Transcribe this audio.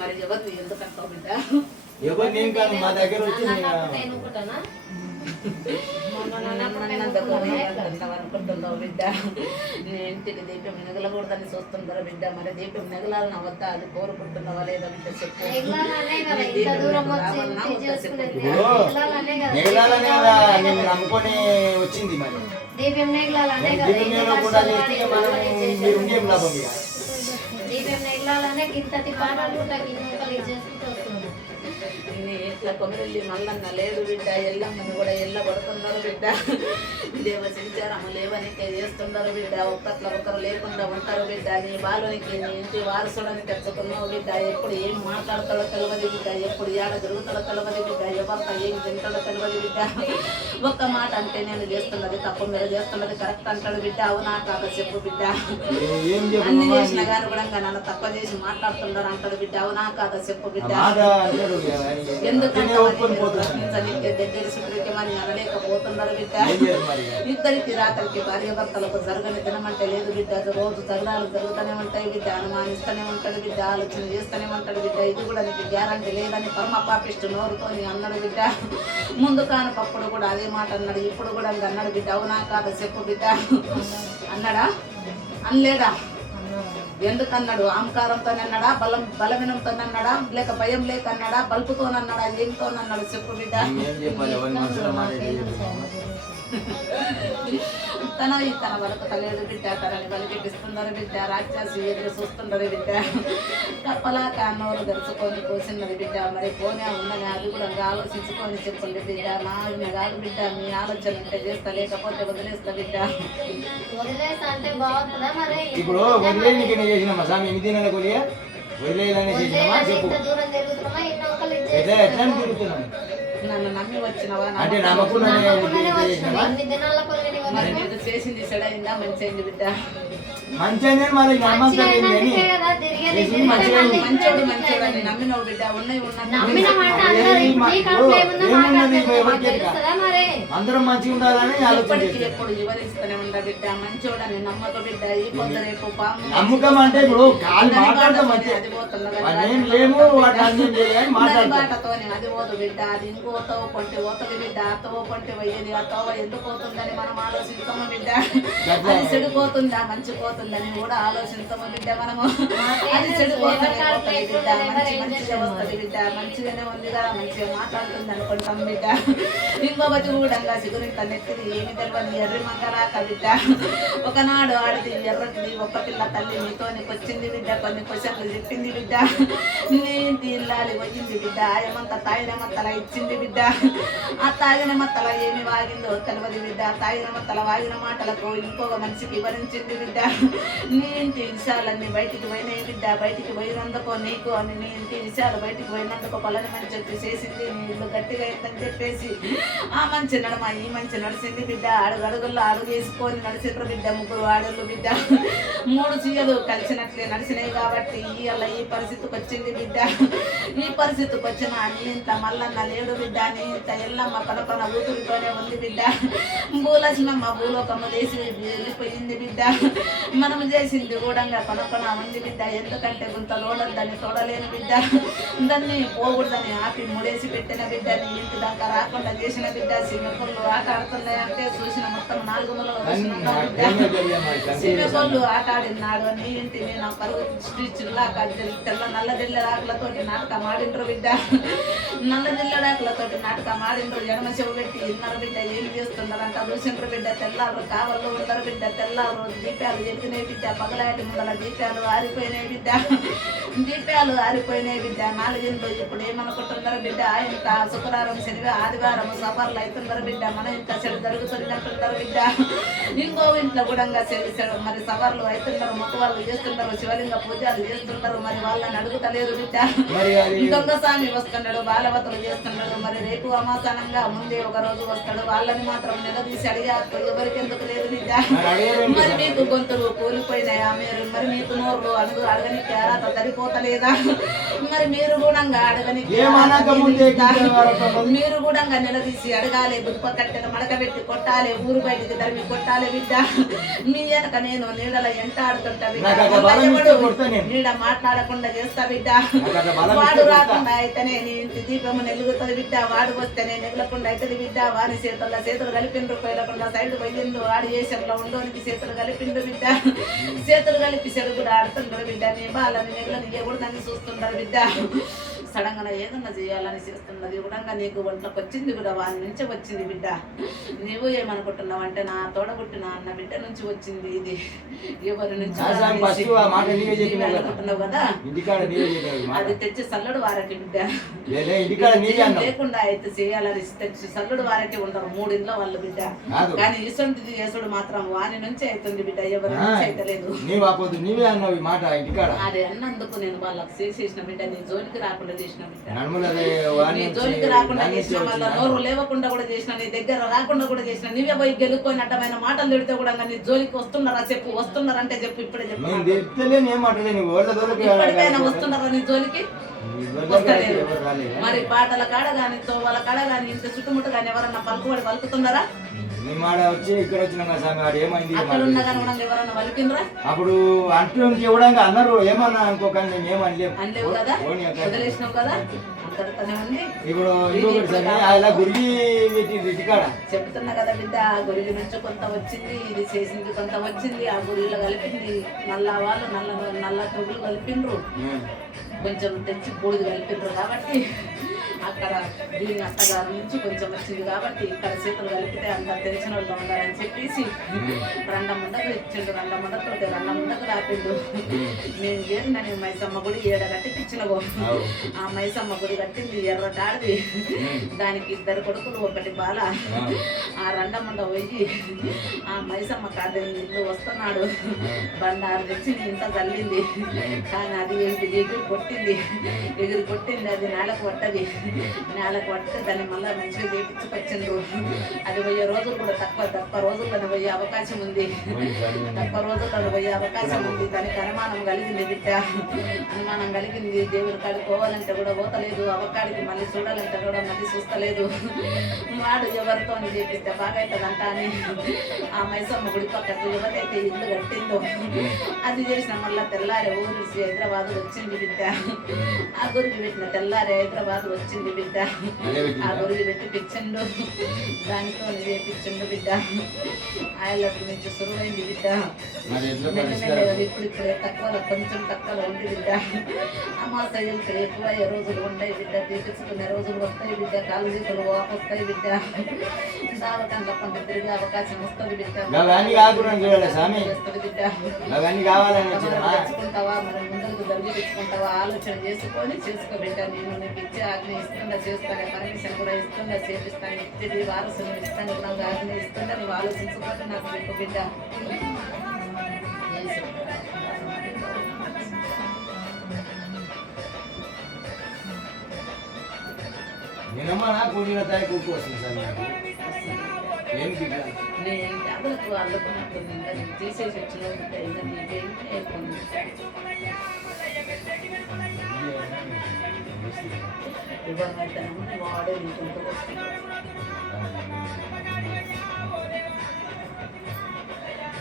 మరి ఎవరు ఎందుకంటావు బిడ్డ? ఎవరు నేను కాదు, మా దగ్గర వచ్చి అనుకుంటున్నావు బిడ్డ. నేను ఇంటికి దీపం నెగలకూడదని చూస్తుంటారు బిడ్డ. మరి దీపం నెగలాలని వద్దా అది కోరుకుంటున్నావా లేదా బిడ్డ చెప్పు. నెగలాలనే కదా నేను నమ్ముకొని వచ్చింది. మరి దీపం నెగలాలనే గింతటి పాటలు ఇట్లా కొమరెల్లి మల్లన్న లేడు బిడ్డ. ఎల్లమ్మని కూడా ఎల్లబడుతున్నారు బిడ్డ. దేవ సంచారము లేవనికే చేస్తున్నారు బిడ్డ. ఒక్కట్ల ఒకరు లేకుండా ఉంటారు బిడ్డ. నీ బాలునికి నీ ఇంటి వారసుడని తెచ్చుకున్నావు బిడ్డ. ఎప్పుడు ఏం మాట్లాడతాడో తెలియదు బిడ్డ. ఎప్పుడు ఏడ జరుగుతాడో తెలియదు బిడ్డ. ఎవరితో ఏం తింటాడో తెలియదు బిడ్డ. ఒక్క మాట అంటే నేను చేస్తున్నది తప్పు, మీరు చేస్తున్నది కరెక్ట్ అంటాడు బిడ్డ. అవునా కాక చెప్పు బిడ్డ. అన్ని చేసిన గాని కూడా నన్ను తక్కువ చేసి మాట్లాడుతున్నారు అంటాడు బిడ్డ. అవునా కాక చెప్పు బిడ్డ. దగ్గర శుక్రికి మరి అనలేకపోతున్నారు బిడ్డ. ఇద్దరికి రాత్రికి భార్య భర్తలకు జరగని దినమంటే లేదు బిడ్డ. రోజు జగడాలు జరుగుతూనే ఉంటాయి బిడ్డ. అనుమానిస్తూనే ఉంటాడు బిడ్డ. ఆలోచన చేస్తూనే ఉంటాడు బిడ్డ. ఇది కూడా నీకు గ్యారంటీ లేదని పరమ పాపిష్టి నోరుతో అన్నాడు బిడ్డ. ముందు కానప్పుడు కూడా అదే మాట అన్నాడు. ఇప్పుడు కూడా అన్నాడు బిడ్డ. అవునా కాదు చెప్పు బిడ్డ. అన్నాడా అనలేడా? ఎందుకన్నాడు? అహంకారంతోనన్నాడా? బలహీనంతోనన్నాడా? లేక భయం లేకన్నాడా? బల్పుతోనన్నాడా? ఏంతోనన్నాడు చెప్పు బిడ్డ. తన బలకలేడు బిడ్డ. తనని బలిపిస్తున్నారు బిడ్డ. రాక్షసి ఎదురు చూస్తున్నారు బిడ్డ. కప్పలా కాన్నోరు గడుచుకొని కోసినది బిడ్డ. మరి పోనే ఉన్నది అది కూడా ఆలోచించుకొని చెప్పండి బిడ్డ. నా కాదు బిడ్డ. మీ ఆలోచన ఉంటే చేస్తా, లేకపోతే వదిలేస్తా బిడ్డ. ఇప్పుడు వదిలేనికి చేసినామా స్వామి? ఎన్ని దినాల కొలియా వదిలేయాలని చేసినామా చెప్పు. ఎట్లా ఎట్లా తిరుగుతున్నాను? నన్ను నమ్మి వచ్చినవా? అంటే నమ్మకుండా చేసింది సెడైందా? మంచి బిడ్డ. మంచిగా మరి నమ్మకం మంచోడు మంచోడని నమ్మినవు బిడ్డ. ఉన్నాయి అందరం మంచిగా ఉండాలని ఎప్పటికీ ఎప్పుడు వివరిస్తూనే ఉండ బిడ్డ. మంచోడని నమ్మక బిడ్డ. ఈ కొంత రేపు నమ్మకం అంటే ఇప్పుడు బాటతోని అది పోదు బిడ్డ. అది ఇంకోతో కొంటే పోతుంది బిడ్డ. అతో కొంటే పోయేది. అతో ఎందుకు పోతుందని మనం ఆలోచిస్తాము బిడ్డ. అది చెడిపోతుందా మంచి పోతుందని కూడా ఆలోచిస్తాము బిడ్డ. మనము అది చెడిపోతుంది బిడ్డ. మంచిగా వస్తుంది బిడ్డ. మంచిగానే ఉంది కదా, మంచిగా మాట్లాడుతుంది అనుకుంటాం బిడ్డ. ఇంకొకటి కూడా సిగురింత నెత్తిది ఏమి తెలియదు ఎర్రి మంగరాక బిడ్డ. ఒకనాడు ఆడిది ఎర్రటిది ఒక్క పిల్ల తల్లి మీతోని వచ్చింది బిడ్డ. కొన్ని క్వశ్చన్లు చెప్పింది బిడ్డ. నేంటి ఇల్లాలి పోయింది బిడ్డ. ఆయమంతా తాగిన మత్తల ఇచ్చింది బిడ్డ. ఆ తాగిన మత్తల ఏమి వాగిందో తెలియదు బిడ్డ. తాగిన మత్తల వాగిన మాటలకు ఇంకొక మనిషికి వివరించింది బిడ్డ. నీ ఇంటి విషయాలన్నీ బయటికి పోయినాయి బిడ్డ. బయటికి పోయినందుకో నీకు అని నీ ఇంటి విషయాలు బయటికి పోయినందుకు పలని మంచి చేసింది. నీ ఇల్లు గట్టిగా అయిందని చెప్పేసి ఆ మంచి నడమ ఈ మంచి నడిచింది బిడ్డ. అడుగడుగుల్లో అడుగు వేసుకొని నడిచిండ్రు బిడ్డ. ముగ్గురు ఆడళ్ళు బిడ్డ. 3 చీయలు కలిసినట్లే నడిచినాయి కాబట్టి ఇవాళ ఈ పరిస్థితికి వచ్చింది బిడ్డ. ఈ పరిస్థితికి వచ్చిన నీ ఇంత మల్లన్న లేడు బిడ్డ. నీ ఇంత ఎల్లమ్మ పడపన ఊతురితోనే ఉంది బిడ్డ. భూలక్ష్మమ్మ భూలోకము లేచి వెళ్ళిపోయింది బిడ్డ. మనం చేసింది కూడా కొనకొన ఉంది బిడ్డ. ఎందుకంటే గుంత లోడద్దని తోడలేని బిడ్డ. దాన్ని పోకూడదని ఆపి ముడేసి పెట్టిన బిడ్డ. నీ ఇంటి దాకా రాకుండా చేసిన బిడ్డ. సినిమకొల్లు ఆట ఆడుతున్నాయంటే చూసిన మొత్తం 4 మూలలో సినిమకొల్లు ఆట ఆడినాడు. నీ ఇంటిని నా పరుగు స్టిచ్లా తెల్ల నల్ల జిల్లడాకులతో నాటకం ఆడిండ్రు బిడ్డ. నల్ల జిల్లడాకులతో నాటకం ఆడిండ్రు. ఎడమ చెవు పెట్టి ఇన్నారు బిడ్డ. ఏం చేస్తున్నారంట చూసిండ్రు బిడ్డ. తెల్లారు కావల్లో ఉండరు బిడ్డ. తెల్లారు దీపాలు ఎత్తినాయి బిడ్డ. పగలాటి ముందల దీపాలు ఆరిపోయినాయి బిడ్డ. దీపాలు ఆరిపోయినాయి బిడ్డ. 4 ఇంట్లో ఇప్పుడు ఏమనుకుంటున్నారు బిడ్డ. ఇంత శుక్రవారం శనివారం ఆదివారం సఫర్లు అవుతున్నారు బిడ్డ. మన ఇంత చెడు జరుగుతున్నట్టున్నారు బిడ్డ. ఇంకో ఇంట్లో కూడా మరి సవర్లు అవుతున్నారు. మొక్కవాళ్ళు చేస్తున్నారు. శివలింగ పూజలు చేస్తున్నారు. మరి వాళ్ళని అడుగుతలేరు బిడ్డ. దొంగ స్వామి వస్తున్నాడు. బాలవతలు చేస్తున్నాడు. మరి రేపు అమాసానంగా ముందే ఒక రోజు వస్తాడు. వాళ్ళని మాత్రం నిలదీసి అడిగా ఎవరికి ఎందుకు లేదు బిడ్డ. మరి మీకు గొంతులు కూలిపోయినాయా? మీరు మరి మీకు నోరు అడగని కేరత సరిపోతలేదా మరి మీరు కూడా అడగని ఏమనక ముందే మీరు కూడా నిలదీసి అడగాలి బుద్ధ కట్టెలు మడకబెట్టి కొట్టాలి ఊరు బయటికి తరిమి కొట్టాలి బిడ్డ మీ వెనక నేను నీడల ఎంటాడుతుంటా బిడ్డ నీడ మాట్లాడకుండా చేస్తా బిడ్డ వాడు రాకుండా అయితేనే నీ ఇంటి దీపము నెలుగుతుంది బిడ్డ వాడు వస్తేనే నెగలకుండా అవుతుంది బిడ్డ వారి చేతులు కలిపిండ్రు పోయకుండా సైడ్ పోయిండు వాడి దేశంలో ఉండోనికి చేతులు కలిపిండు బిడ్డ చేతులు కలిపి చెడుగుడు ఆడుతుంటారు బిడ్డ నీ బాలని నెగలని ఎవడు నన్ను చూస్తుంటారు బిడ్డ సడన్ గా ఏదన్నా చేయాలని చేస్తున్నది కూడా నీకు ఒంట్లోకి వచ్చింది కూడా వారి నుంచి వచ్చింది బిడ్డ నీవు ఏమనుకుంటున్నావు అంటే నా తోడబుట్టిన అన్న బిడ్డ నుంచి వచ్చింది ఇది ఎవరి నుంచి అనుకుంటున్నావు కదా అది తెచ్చి సల్లడు వారికి బిడ్డ లేకుండా అయితే చేయాలని తెచ్చి సల్లుడు వారికి ఉండరు 3 ఇంట్లో వాళ్ళు బిడ్డ కానీ ఇసొంటిది చేసుడు మాత్రం వారి నుంచి అవుతుంది బిడ్డ ఎవరి నుంచి అయితే లేదు అదే అన్నందుకు నేను వాళ్ళకి చేసేసిన బిడ్డ నీ జోలికి రాకుండా చేసిన బిడ్డ నీ జోలికి రాకుండా చేసిన వాళ్ళ నోరు లేవకుండా కూడా చేసిన నీ దగ్గర రాకుండా కూడా చేసిన నీవే పోయి గెలుక్కొని అడ్డమైన మాటలు తిడితే కూడా నీ జోలికి వస్తున్నారా చెప్పు వస్తున్నారంటే చెప్పు ఇప్పుడే చెప్పు ఇప్పటికైనా వస్తున్నారా నీ జోలికి వస్తలేదు మరి పాటల కాడ గాని తోవల కాడ గాని ఇంత చుట్టుముట్టు గాని ఎవరన్నా పలుకుతున్నారా అక్కడ ఉండగా ఎవరన్నా వలికిండ్రా అప్పుడు అంటూ ఇవ్వడానికి అన్నారు ఏమన్నా అనుకోకండి నేను ఏమనలేము అనలేవు కదా వదిలేసినావు కదా ఇప్పుడు చెప్తున్నా కదా బిడ్డ ఆ గురిగి నుంచి కొంత వచ్చింది ఇది చేసింది కొంత వచ్చింది ఆ గురిలో కలిపింది నల్ల వాళ్ళు నల్ల పురుగులు కలిపిండ్రు కొంచెం తెచ్చి బూడిది కలిపిండ్రు కాబట్టి అక్కడ దీని అత్తగారి నుంచి కొంచెం వచ్చింది కాబట్టి ఇక్కడ చేతులు కలిపితే అంత తెలిసిన వాళ్ళు ఉండాలని చెప్పేసి రండముండకు ఇచ్చిండు రండముండతో రండముండకు రాపిండు నేను చేరిన నేను మైసమ్మ గుడి 7 కట్టించినవో ఆ మైసమ్మ గుడి కట్టింది ఎర్రటాడిది దానికి 2 కొడుకులు 1 బాల ఆ రండముండ పోయి ఆ మైసమ్మ కాదని ఇల్లు వస్తున్నాడు బండారు తెచ్చి ఇంత చల్లింది కానీ అది ఎగిరి కొట్టింది అది నేలకు పట్టది నేలకు పడితే దాన్ని మళ్ళీ మంచిగా చేపించుకొచ్చిండ్రు అది 1000 రోజులు కూడా తక్కువ రోజుల్లోనే పోయే అవకాశం ఉంది తక్కువ రోజుల్లోనే పోయే అవకాశం ఉంది దానికి అనుమానం కలిగింది బిడ్డ అనుమానం కలిగింది దేవుని కాడికి పోవాలంటే కూడా పోతలేదు అవకాడికి మళ్ళీ చూడాలంటే కూడా మళ్ళీ చూస్తలేదు వాడు ఎవరితో చేపిస్తే బాగైతుందంట అని ఆ మైసమ్మ గుడి పక్కకు ఎవరైతే ఇల్లు కట్టిందో అది చేసిన మళ్ళీ తెల్లారి ఊరు హైదరాబాద్ వచ్చింది బిడ్డ ఆ గురికి పెట్టిన తెల్లారి హైదరాబాద్ వచ్చింది బిడ్డ ఆ గురికి పెట్టి పిచ్చిండు దానితో చేపించిండు బిడ్డ ఆయనకు నుంచి సురువైంది బిడ్డ ఇప్పుడిప్పుడే తక్కువ కొంచెం తక్కువ ఉంది బిడ్డ అమాసయ్యలకి ఎక్కువ రోజులు ఉంటాయి బిడ్డ తీపించుకునే రోజులు వస్తాయి బిడ్డ కాలు చేతులు వస్తాయి బిడ్డ దావకంలో కొంత తిరిగే అవకాశం వస్తుంది బిడ్డ తెచ్చుకుంటావా మరి ముందుకు జరిగి తెచ్చుకుంటావా ఆలోచన చేసుకొని చేసుకో బిడ్డ నేను నీకు ఇచ్చే ఆజ్ఞ ఇస్తుందా చేస్తానే పర్మిషన్ కూడా ఇస్తుందా చేపిస్తాను ఇచ్చేది వారసులు ఇస్తాను నాకు ఆజ్ఞ ఇస్తుందా నువ్వు ఆలోచించుకుంటే నాకు చెప్పు బిడ్డ నేను అదలకు అల్లుకున్నట్టుంది ఇంకా నేను తీసేసి వచ్చిన ఇంకా నీకేమి నేర్చుకుంది ఇవ్వమైతే వాడే నీకు వస్తుంది